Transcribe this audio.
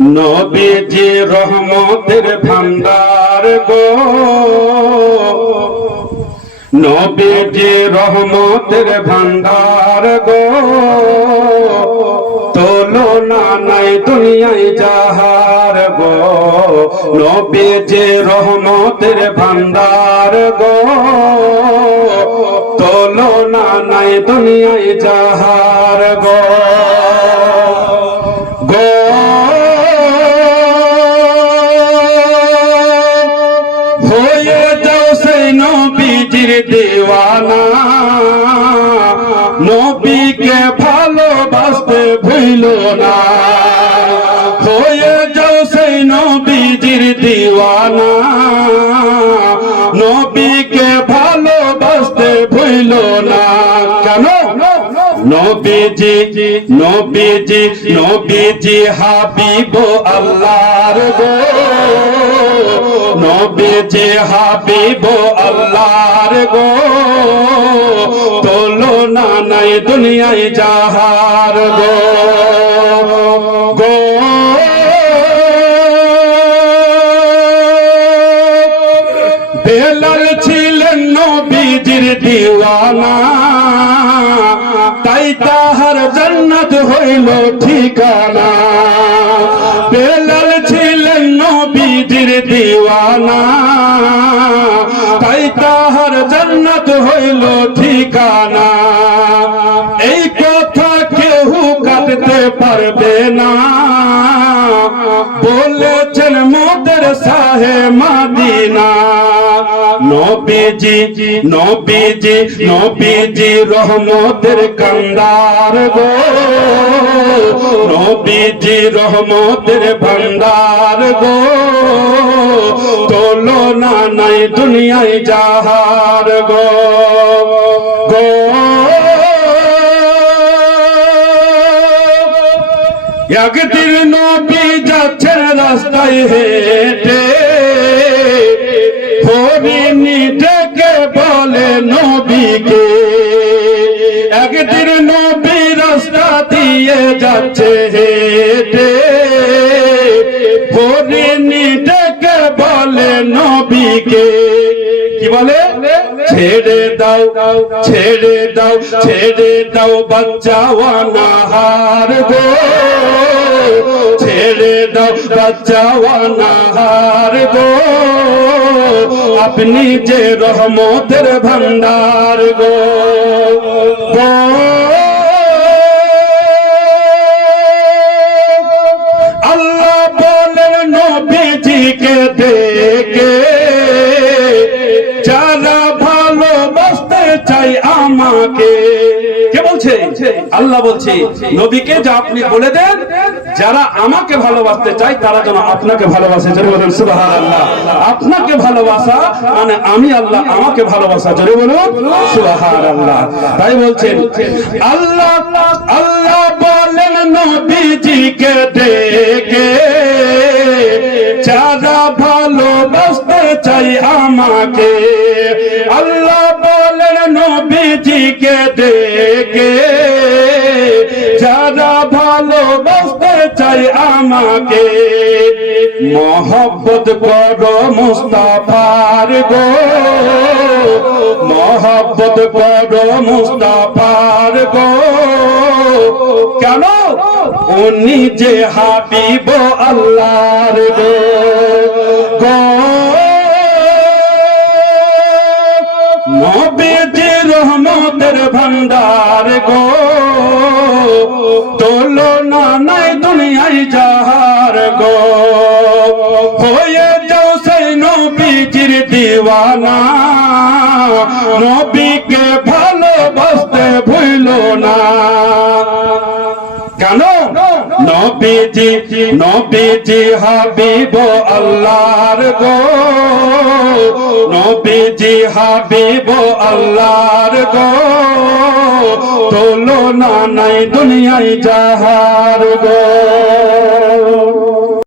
নবীজি রহমতের ভান্ডার গো। নবীজি রহমতের ভান্ডার গো। তুলনা নাই দুনিয়ায় যাহার গো। নবীজি রহমতের ভান্ডার গো। তুলনা নাই দুনিয়ায় যাহার গো। নবীজির দেওয়ানা। নবীকে ভালোবাসতে ভুইল না। হয়ে যাও সেই নবীজির দিওয়ানা। নবীকে ভালোবাসতে ভুইল না। কেন? নবীজি নবীজি নবীজি হাবিব আল্লাহর গো। নবীজি হাবিব আল্লাহর গো তুলনা নাই দুনিয়ায় যাহার গো। তাই তাহার জান্নাত হইল ঠিকানা। ঠিকানা এই কথা কেউ কাটতে পারবে না। বলেছেন মোদের সাহে মাদিনা। নবীজি নবীজি নবীজি রহমতের কান্দার গো। নবীজি রহমতের ভান্ডার গো। তুলনা নাই দুনিয়ায় যাহার গো। গো। একদিন নবী যাচ্ছেন রাস্তায় হেঁটে। হরিণী ডেকে বলে নবীকে, একদিন নবী রাস্তা দিয়ে যাচ্ছে হেঁটে। হরিণী ডেকে বলে নবীকে, কি বলে? ছেড়ে দাও ছেড়ে দাও ছেড়ে দাও বাচ্চাওয়ানা হার গো। ছেড়ে দাও বাচ্চাওয়ানা হার গো। আপনি যে রহমতের ভান্ডার গো। আল্লাহ বলেন নবীজিকে দেখে আমাকে। কে বলছে? আল্লাহ বলছে, নবীকে যা আপনি বলে দেন, যারা আমাকে ভালোবাসতে চাই তারা যেন আপনাকে ভালোবাসে। জোরে বলুন, সুবহানাল্লাহ। আপনাকে ভালোবাসা মানে আমি আল্লাহ আমাকে ভালোবাসা। জোরে বলুন, সুবহানাল্লাহ। তাই বলছেন, আল্লাহ আল্লাহ বলেন নবীজিকে ডেকে চাই আমাকে। আল্লাহ বলেন, নবীজিকে ডেকে যারা ভালোবাসতে চাই আমাকে, মহব্বত করো মুস্তাফার গো। মহব্বত করো মুস্তাফার গো। কেন? উনি যে হাবিব আল্লাহর গো। ভান্ডার গো। তুলনা নাই দুনিয়ায় যাহার গো। হয়ে যাও সেই নবীজির দিওয়ানা। নবীকে নবীজি নবীজি হাবিব আল্লাহর গো। নবীজি হাবিব আল্লাহর গো। তুলনা নাই দুনিয়ায় যাহার গো।